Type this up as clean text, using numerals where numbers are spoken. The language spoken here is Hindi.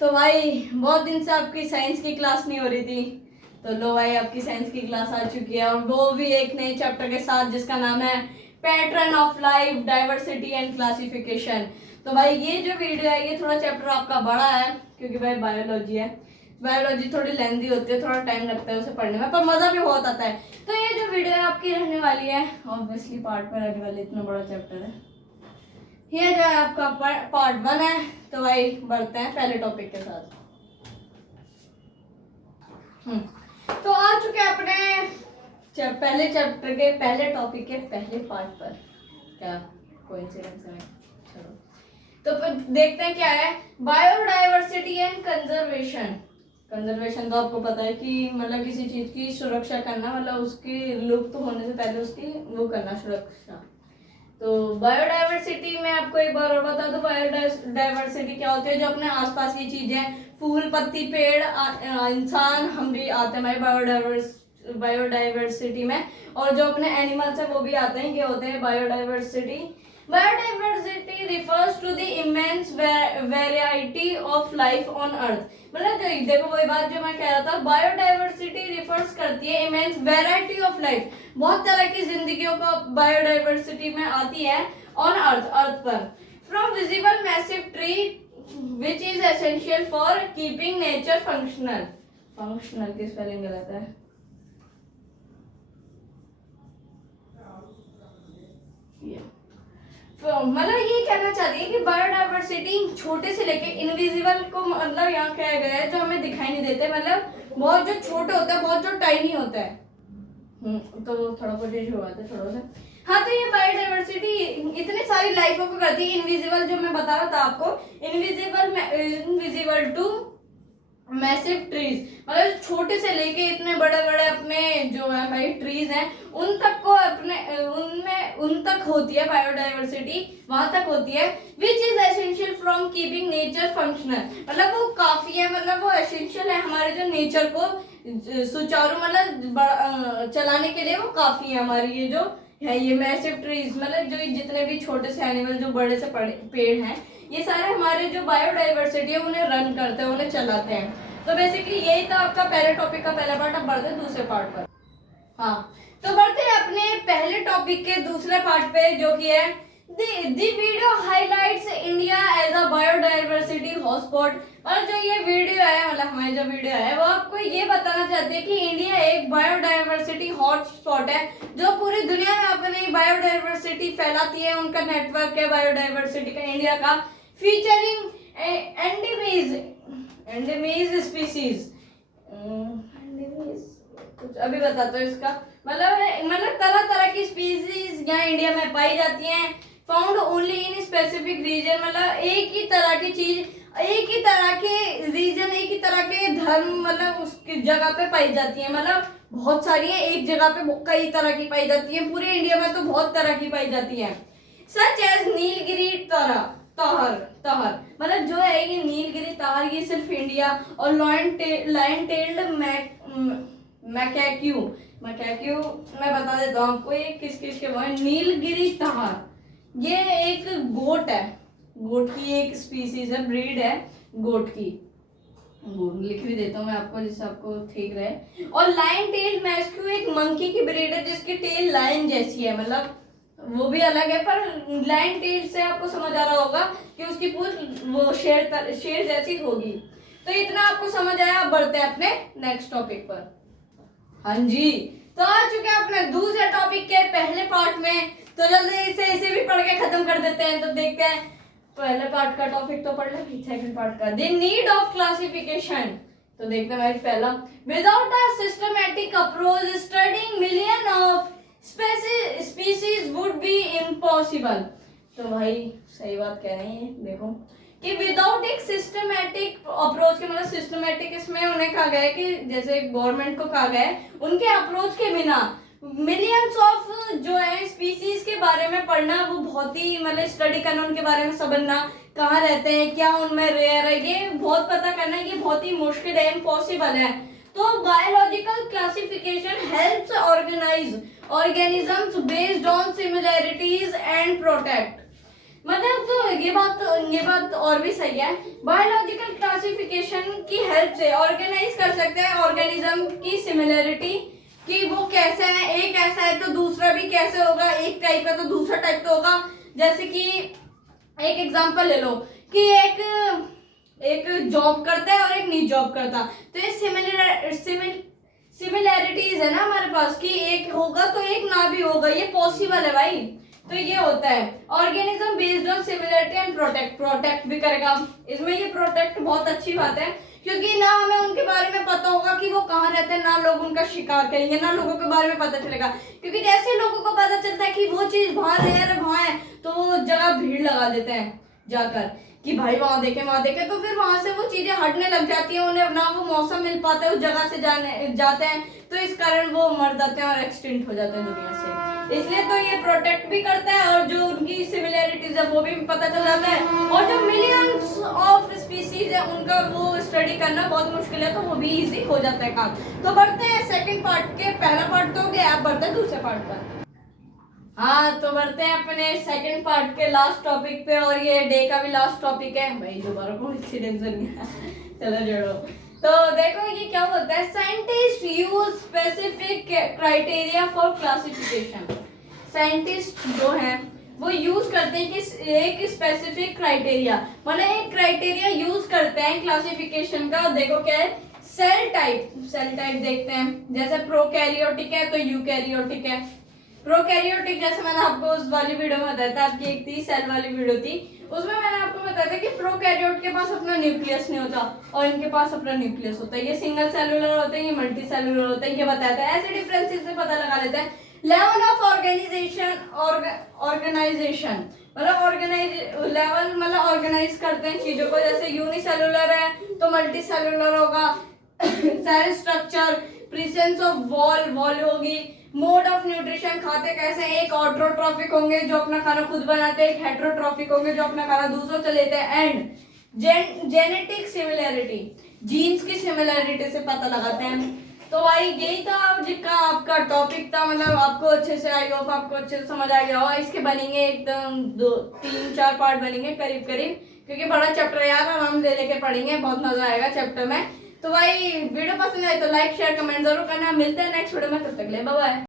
तो भाई बहुत दिन से आपकी साइंस की क्लास नहीं हो रही थी, तो लो भाई आपकी साइंस की क्लास आ चुकी है, और वो भी एक नए चैप्टर के साथ जिसका नाम है pattern of life, diversity and classification. तो भाई ये जो वीडियो है ये थोड़ा चैप्टर आपका बड़ा है, क्योंकि भाई बायोलॉजी है। बायोलॉजी थोड़ी लेंदी होती है, थोड़ा टाइम लगता है उसे पढ़ने में, पर मजा भी बहुत आता है। तो ये जो वीडियो है आपकी रहने वाली है ऑब्वियसली पार्ट में रहने वाली, इतना बड़ा चैप्टर है। ये जो है आपका पार्ट 1 है। तो भाई बढ़ते हैं पहले टॉपिक के साथ। तो आ चुके हैं अपने पहले चैप्टर के पहले टॉपिक के पहले पार्ट पर। क्या कोइंसिडेंस है? चलो तो देखते हैं क्या है। Biodiversity and conservation. कंजर्वेशन तो आपको पता है कि मतलब किसी चीज की सुरक्षा करना, मतलब उसकी लुप्त होने से पहले उसकी वो करना, सुरक्षा। तो बायोडाइवर्सिटी में आपको एक बार और बता दूं, बायोडाइवर्सिटी क्या होती है। जो अपने आसपास की चीजें, फूल पत्ती पेड़ इंसान, हम भी आते हैं भाई बायोडाइवर्सिटी में। और जो अपने एनिमल्स है वो भी आते हैं, क्या होते हैं biodiversity. Biodiversity refers to the immense variety of life on earth. मतलब देखो वही बात जो मैं कह रहा था, बायोडाइवर्सिटी रिफर्स करती है इमेंस वेराइटी ऑफ लाइफ, बहुत तरह की जिंदगियों का बायोडाइवर्सिटी में आती है ऑन अर्थ पर। From visible massive tree which is essential for keeping nature functional. Functional की स्पेलिंग गलत है। मतलब ये कहना चाहती है कि बायोडाइवर्सिटी छोटे से लेके इनविजिबल को, मतलब यहाँ कहा गया है जो हमें दिखाई नहीं देते, मतलब बहुत जो छोटे होता है, बहुत जो टाइनी होता है। तो थोड़ा बहुत हुआ था थोड़ा सा। हाँ, तो ये बायोडाइवर्सिटी इतनी सारी लाइफों को करती है। इनविजिबल जो मैं बता रहा था आपको, इनविजिबल टू मैसिव ट्रीज, मतलब छोटे से लेके इतने बड़े बड़े अपने जो है भाई ट्रीज हैं, उन तक को अपने उन तक होती है बायोडाइवर्सिटी, वहां तक होती है। Which is essential from keeping nature functional, मतलब वो काफी है, मतलब वो एसेंशियल है हमारे जो नेचर को सुचारू मतलब चलाने के लिए, वो काफी है हमारी ये जो है ये मैसिव ट्रीज। मतलब जो जितने भी छोटे से एनिमल जो बड़े से पेड़ हैं, ये सारे हमारे जो बायोडाइवर्सिटी है उन्हें रन करते हैं, उन्हें चलाते हैं। तो बेसिकली यही था आपका पहले टॉपिक का पहला पार्ट। अब बढ़ते हैं दूसरे पार्ट पर। हाँ, तो बढ़ते हैं अपने पहले टॉपिक के दूसरे पार्ट पे, जो कि है The video highlights India as a biodiversity hotspot। और जो ये वीडियो है, मतलब हमारी जो वीडियो है वो आपको ये बताना चाहती है कि इंडिया एक बायोडाइवर्सिटी हॉटस्पॉट है, जो पूरी दुनिया में अपनी बायोडाइवर्सिटी फैलाती है। उनका नेटवर्क है बायोडाइवर्सिटी का, इंडिया का, फीचरिंग एंडेमीज स्पीसीज। कुछ अभी बताता हूँ इसका मतलब तरह तरह की स्पीसीज यहाँ इंडिया में पाई जाती हैं। Found only in specific region, मतलब एक ही तरह की चीज, एक ही तरह के रीजन, एक ही तरह के धर्म, मतलब उसकी जगह पे पाई जाती है। मतलब बहुत सारी है, एक जगह पे कई तरह की पाई जाती है। पूरे इंडिया में तो बहुत तरह की पाई जाती है। सच एज नीलगिरी तहर, मतलब जो है ये नीलगिरी तहर, ये सिर्फ इंडिया, और लायन टेल्ड मैकैक्यू मैं बता देता हूँ आपको ये किस किस के वो है। नीलगिरी तहर ये एक गोट है, गोट की एक स्पीसीज है, ब्रीड है गोट की। लिख भी देता हूँ मैं आपको जिससे आपको ठीक रहे। और लायन टेल मैस्क्यू एक मंकी की ब्रीड है जिसकी टेल लायन जैसी है, मतलब वो भी अलग है, पर लायन टेल से आपको समझ आ रहा होगा कि उसकी पूछ वो शेर जैसी होगी। तो इतना आपको समझ आया। अब बढ़ते हैं अपने नेक्स्ट टॉपिक पर। हाँ जी, तो आ चुके हैं अपने दूसरे टॉपिक के पहले पार्ट में। तो जल्दी से इसे भी पढ़ के खत्म कर देते हैं। तो देखते हैं पहले पार्ट का टॉपिक तो पढ़ ले, सेकंड पार्ट का द नीड ऑफ क्लासिफिकेशन। तो देखते हैं भाई पहला, without a systematic approach studying million of species would be impossible. तो भाई सही बात कह रही है, देखो कि विदाउट एक सिस्टमैटिक अप्रोच के, मतलब सिस्टमैटिक इसमें उन्हें कहा गया है कि जैसे गवर्नमेंट को कहा गया है, उनके अप्रोच के बिना मिलियंस ऑफ जो है स्पीसीज के बारे में पढ़ना, वो बहुत ही मतलब स्टडी करना, उनके बारे में समझना, कहाँ रहते हैं, क्या उनमें रेयर है, ये बहुत पता करना, ये बहुत ही मुश्किल है, इम्पॉसिबल है। तो biological classification helps organise organisms based on similarities and protect मतलब तो ये बात और भी सही है। बायोलॉजिकल क्लासिफिकेशन की हेल्प से ऑर्गेनाइज कर सकते हैं ऑर्गेनिज्म की सिमिलरिटी, कि वो कैसे है, एक ऐसा है तो दूसरा भी कैसे होगा, एक टाइप है तो दूसरा टाइप तो होगा। जैसे कि एक एग्जांपल ले लो कि एक जॉब करता है और एक नहीं जॉब करता, तो ये सिमिलैरिटीज है ना हमारे पास, कि एक होगा तो एक ना भी होगा, ये पॉसिबल है भाई। तो ये होता है organism based on similarity and protect भी करेगा। इसमें ये प्रोटेक्ट बहुत अच्छी बात है, क्योंकि ना हमें उनके बारे में पता होगा कि वो कहाँ रहते हैं, ना लोग उनका शिकार करेंगे, ना लोगों के बारे में पता चलेगा। क्योंकि जैसे लोगों को पता चलता है कि वो चीज वहां है, तो वो जगह भीड़ लगा देते हैं जाकर कि भाई वहां देखे, तो फिर वहां से वो चीजें हटने लग जाती है, उन्हें ना वो मौसम मिल पाता है उस जगह से जाते हैं, तो इस कारण वो मर जाते हैं और एक्सटिंक्ट हो जाते हैं दुनिया से। इसलिए तो ये प्रोटेक्ट भी करता है, और जो उनकी सिमिलैरिटीज है वो भी पता चल जाता है, और जो मिलियंस ऑफ स्पीसीज है उनका वो स्टडी करना बहुत मुश्किल है, तो वो भी इजी हो जाता है काम। तो बढ़ते हैं सेकंड पार्ट के, पहला पार्ट तो हो गया, अब बढ़ते हैं दूसरे पार्ट पर। हाँ, तो बढ़ते हैं अपने सेकंड पार्ट के लास्ट टॉपिक पे, और ये डे का भी लास्ट टॉपिक है भाई, दोबारा कोइंसिडेंस नहीं है। चलो जोड़ो। तो देखो ये क्या होता है, scientist use specific criteria for classification. Scientist जो है वो यूज करते हैं कि एक स्पेसिफिक क्राइटेरिया, मतलब एक क्राइटेरिया यूज करते हैं क्लासिफिकेशन का। देखो क्या है, सेल टाइप देखते हैं, जैसे प्रोकैरियोटिक है तो यूकैरियोटिक है। प्रोकैरियोटिक जैसे मैंने आपको उस वाली वीडियो में बताया था, आपकी एक थी सेल वाली वीडियो थी, उसमें मैंने आपको बताया था कि प्रोकैरियोट के पास अपना न्यूक्लियस नहीं होता और इनके पास अपना न्यूक्लियस होता है। ये सिंगल सेलुलर होते हैं, ये मल्टी सेलुलर होते हैं, ये बताया था। ऐसे डिफरेंसेस से पता लगा लेते हैं। लेवल ऑफ ऑर्गेनाइजेशन मतलब ऑर्गेनाइज करते हैं चीजों को, जैसे यूनिसेलुलर है तो मल्टी सेलुलर होगा। Cell structure, presence of wall होगी। मोड ऑफ न्यूट्रिशन, खाते कैसे, एक ऑटोट्रॉफिक होंगे जो अपना खाना खुद बनाते हैं, एक हेटेरोट्रॉफिक होंगे जो अपना खाना दूसरों से लेते हैं। एंड जेनेटिक सिमिलैरिटी, जीन्स की सिमिलैरिटी से पता लगाते हैं। तो भाई यही था जिसका आपका टॉपिक था, मतलब आपको अच्छे से, आई होप आपको अच्छे से समझ आ गया होगा। इसके बनेंगे एकदम 2-3-4 पार्ट बनेंगे करीब करीब, क्योंकि बड़ा चैप्टर यार, आराम ले लेके पढ़ेंगे, बहुत मजा आएगा चैप्टर में। तो भाई वीडियो पसंद आए तो लाइक शेयर कमेंट जरूर करना। मिलते हैं नेक्स्ट वीडियो में, तब तक ले बाय बाय।